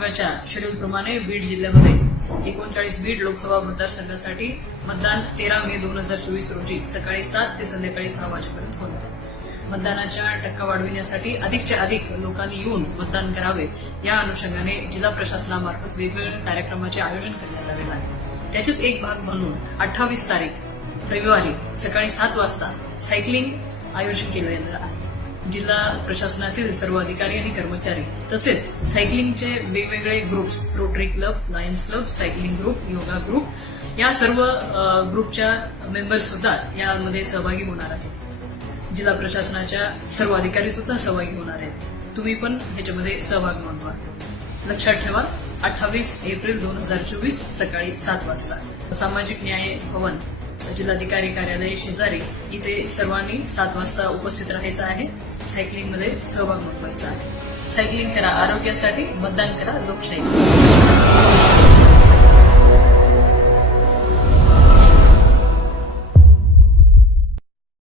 आयोगाच्या शेड्यूलप्रमाणे बीड जिल्ह्यामध्ये 39 बीड लोकसभा मतदारसंघासाठी मतदान 13 मे 2024 रोजी सकाळी 7 ते संध्याकाळी 6 वाजेपर्यंत होणार. मतदानाच्या टक्का वाढविण्यासाठी अधिकच्या अधिक लोकांनी येऊन मतदान करावे या अनुषंगाने जिल्हा प्रशासनामार्फत वेगवेगळ्या कार्यक्रमाचे आयोजन करण्यात आलेलं आहे. त्याचेच एक भाग म्हणून 28 तारीख रविवारी सकाळी 7 वाजता सायकलिंग आयोजन केलेलं आहे. जिल्हा प्रशासनातील सर्व अधिकारी आणि कर्मचारी तसेच सायकलिंगचे वेगवेगळे groups, Rotary club, Lions club, cycling group, yoga group या सर्व ग्रुपच्या मेंबर्स सुद्धा यामध्ये सहभागी होणार आहेत. जिल्हा प्रशासनाच्या सर्व अधिकारी सुद्धा सहभागी होणार आहेत. तुम्ही पण ह्याच्यामध्ये सहभाग नोंदवा. लक्षात ठेवा, 28 एप्रिल 2024 सकाळी 7 वाजता सामाजिक न्याय भवन, जिल्हाधिकारी कार्यालय शेजारी इथे सर्वांनी 7 वाजता उपस्थित राहायचं आहे. सायकलिंगमध्ये सहभाग नोंदवायचा आहे. सायकलिंग करा आरोग्यासाठी, मतदान करा लोकशाहीसाठी.